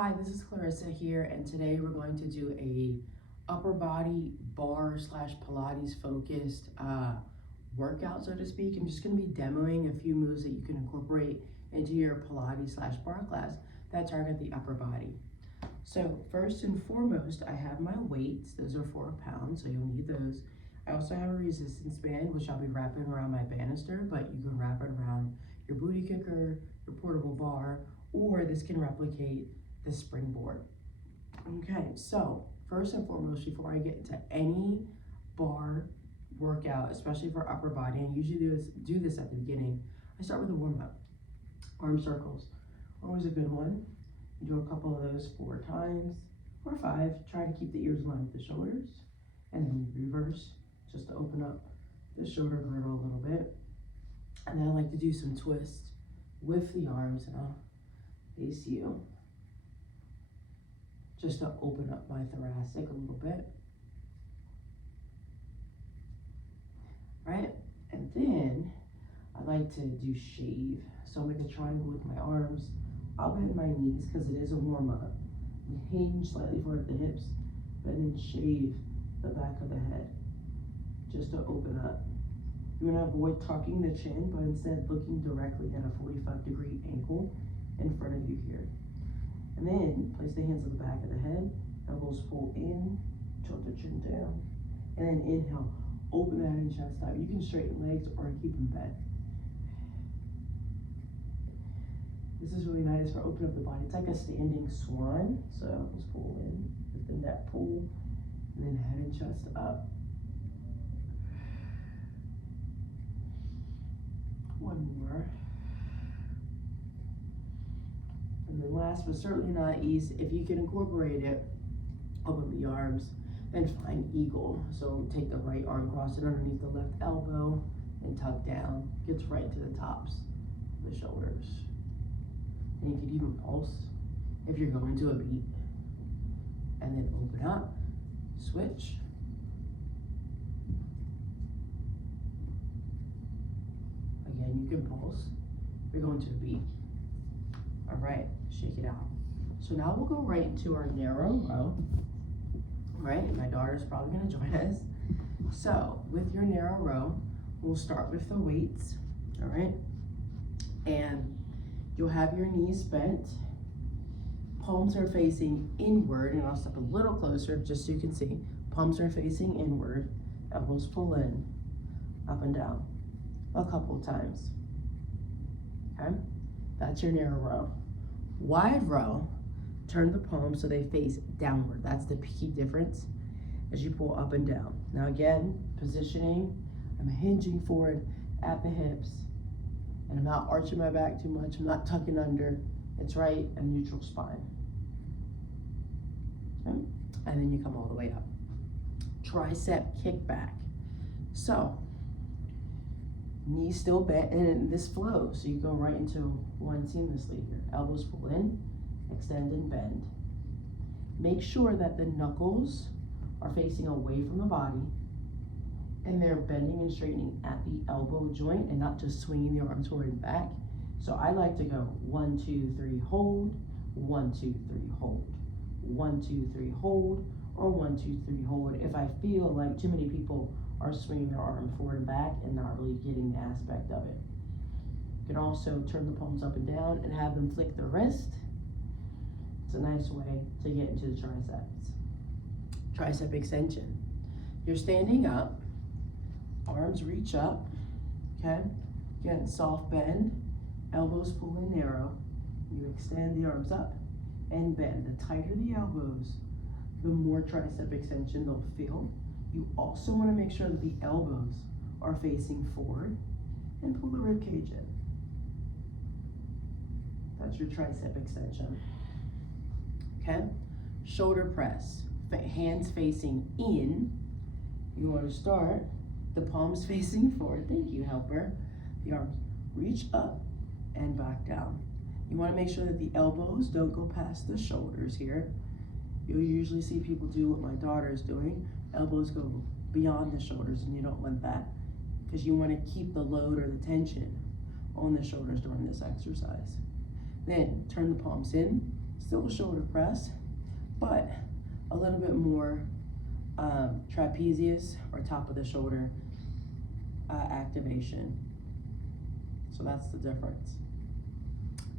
Hi, this is Clarissa here, and today we're going to do a upper body bar slash Pilates focused workout, so to speak. I'm just going to be demoing a few moves that you can incorporate into your Pilates slash bar class that target the upper body. So first and foremost, I have my weights. Those are 4 pounds, so you'll need those. I also have a resistance band, which I'll be wrapping around my banister, but you can wrap it around your booty kicker, your portable bar, or this can replicate the springboard. Okay, so first and foremost, before I get into any bar workout, especially for upper body, and usually do this at the beginning, I start with a warm-up. Arm circles, always a good one. You do a couple of those 4 times or 5. Try to keep the ears aligned with the shoulders, and then you reverse just to open up the shoulder girdle a little bit. And then I like to do some twists with the arms, and I'll face you just to open up my thoracic a little bit. Right? And then I like to do shave. So I'll make a triangle with my arms. I'll bend my knees because it is a warm-up. Hinge slightly forward at the hips, but then shave the back of the head just to open up. You want to avoid tucking the chin, but instead looking directly at a 45-degree angle in front of you here. And then place the hands on the back of the head, elbows pull in, tilt the chin down, and then inhale, open that in chest out. You can straighten legs or keep them bent. This is really nice for opening up the body. It's like a standing swan. So elbows pull in, with the neck pull, and then head and chest up. One more. And then last but certainly not least, if you can incorporate it, open the arms, then find eagle. So take the right arm, cross it underneath the left elbow, and tuck down. Gets right to the tops of the shoulders. And you can even pulse if you're going to a beat. And then open up, switch. Again, you can pulse if you're going to a beat. All right, shake it out. So now we'll go right into our narrow row. All right, my daughter's probably gonna join us. So with your narrow row, we'll start with the weights, all right? And you'll have your knees bent. Palms are facing inward, and I'll step a little closer just so you can see. Palms are facing inward, elbows pull in, up and down, a couple of times, okay? That's your narrow row. Wide row, turn the palms so they face downward. That's the key difference as you pull up and down. Now again, positioning, I'm hinging forward at the hips, and I'm not arching my back too much. I'm not tucking under. It's right and neutral spine. Okay? And then you come all the way up. Tricep kickback. So, knees still bent, and this flows. So you go right into one seamlessly here. Elbows pull in, extend and bend. Make sure that the knuckles are facing away from the body, and they're bending and straightening at the elbow joint and not just swinging the arms forward and back. So I like to go 1, 2, 3, hold, 1, 2, 3, hold, 1, 2, 3, hold, or 1, 2, 3, hold. If I feel like too many people are swinging their arm forward and back and not really getting the aspect of it. You can also turn the palms up and down and have them flick the wrist. It's a nice way to get into the triceps. Tricep extension. You're standing up, arms reach up, okay? Again, soft bend, elbows pull in narrow. You extend the arms up and bend. The tighter the elbows, the more tricep extension they'll feel. You also want to make sure that the elbows are facing forward and pull the rib cage in. That's your tricep extension. Okay? Shoulder press, hands facing in. You want to start the palms facing forward. Thank you, helper. The arms reach up and back down. You want to make sure that the elbows don't go past the shoulders here. You'll usually see people do what my daughter is doing. Elbows go beyond the shoulders, and you don't want that because you want to keep the load or the tension on the shoulders during this exercise. Then turn the palms in Still a shoulder press, but a little bit more trapezius or top of the shoulder activation. So that's the difference.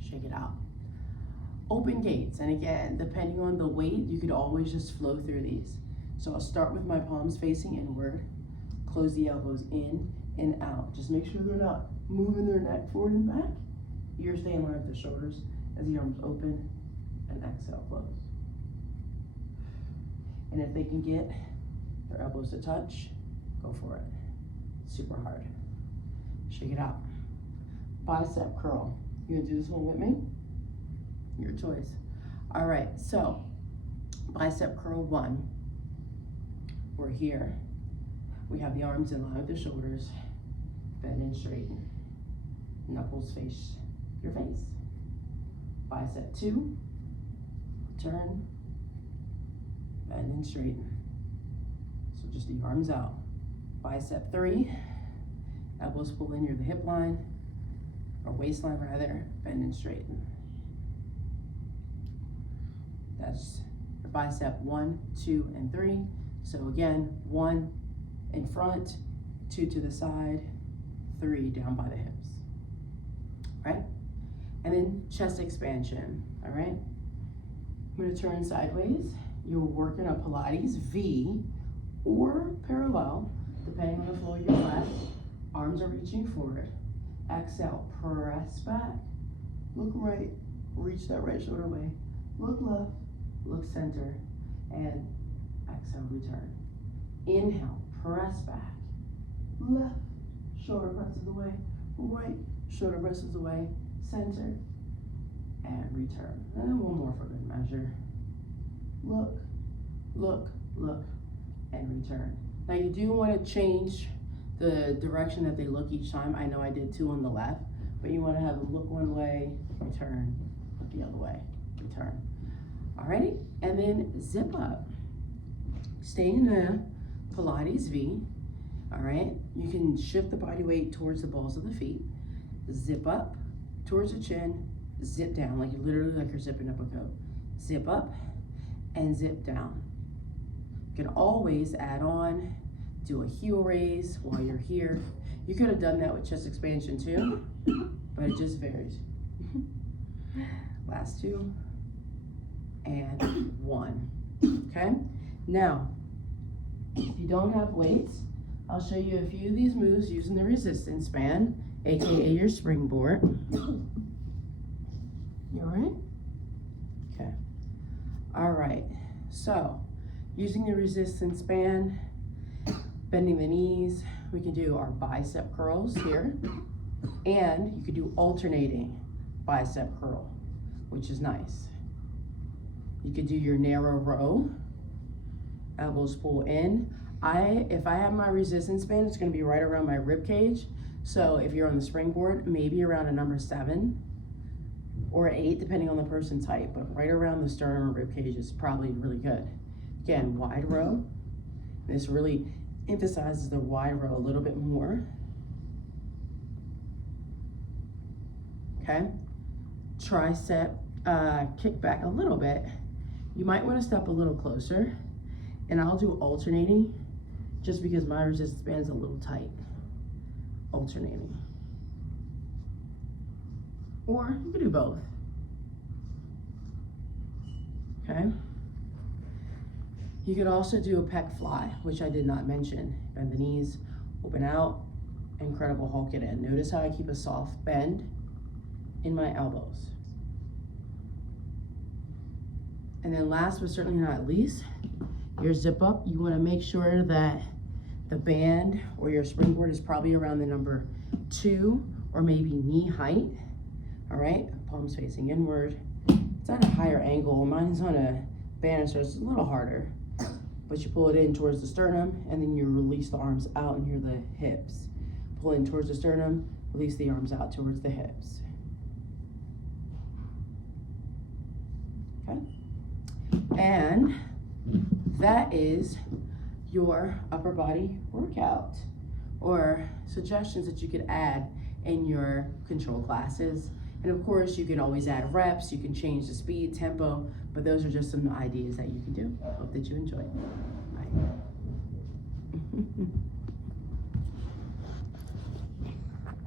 Shake it out. Open gates, and again, depending on the weight, you could always just flow through these. So I'll start with my palms facing inward, close the elbows in and out. Just make sure they're not moving their neck forward and back. You're staying in line with the shoulders as the arms open and exhale, close. And if they can get their elbows to touch, go for it. Super hard. Shake it out. Bicep curl. You gonna do this one with me? Your choice. All right, so bicep curl 1. We're here. We have the arms in line with the shoulders, bend and straighten. Knuckles face your face. Bicep 2, turn, bend and straighten. So just the arms out. Bicep 3, elbows pull in near the hip line, or waistline rather, bend and straighten. That's your bicep 1, 2, and 3. So again, 1 in front, 2 to the side, 3 down by the hips, right? And then chest expansion, all right? I'm gonna turn sideways. You're working a Pilates V or parallel, depending on the flow of your breath. Arms are reaching forward. Exhale, press back. Look right, reach that right shoulder away. Look left, look center, and exhale, return. Inhale, press back. Left shoulder presses away, right shoulder presses away, center, and return. And then one more for good measure. Look, look, look, and return. Now you do want to change the direction that they look each time. I know I did 2 on the left, but you want to have them look one way, return, look the other way, return. Alrighty, and then zip up. Stay in the Pilates V, all right? You can shift the body weight towards the balls of the feet, zip up towards the chin, zip down, like you're zipping up a coat. Zip up and zip down. You can always add on, do a heel raise while you're here. You could have done that with chest expansion too, but it just varies. Last 2 and 1, okay? Now, if you don't have weights, I'll show you a few of these moves using the resistance band, AKA your springboard. You all right? Okay. All right, so using the resistance band, bending the knees, we can do our bicep curls here, and you could do alternating bicep curl, which is nice. You could do your narrow row, elbows pull in. If I have my resistance band, it's gonna be right around my rib cage. So if you're on the springboard, maybe around a number 7 or 8, depending on the person's height, but right around the sternum or rib cage is probably really good. Again, wide row. This really emphasizes the wide row a little bit more. Okay, tricep kick back a little bit. You might want to step a little closer, and I'll do alternating just because my resistance band is a little tight. Alternating. Or you can do both. Okay. You could also do a pec fly, which I did not mention. Bend the knees, open out, incredible Hulk it in. Notice how I keep a soft bend in my elbows. And then last but certainly not least, your zip up. You want to make sure that the band or your springboard is probably around the number 2 or maybe knee height. All right, palms facing inward. It's at a higher angle. Mine is on a banister, so it's a little harder. But you pull it in towards the sternum, and then you release the arms out near the hips. Pull in towards the sternum, release the arms out towards the hips. Okay? And that is your upper body workout, or suggestions that you could add in your control classes And of course, you can always add reps, you can change the speed, tempo, but those are just some ideas that you can do. Hope that you enjoy. Bye.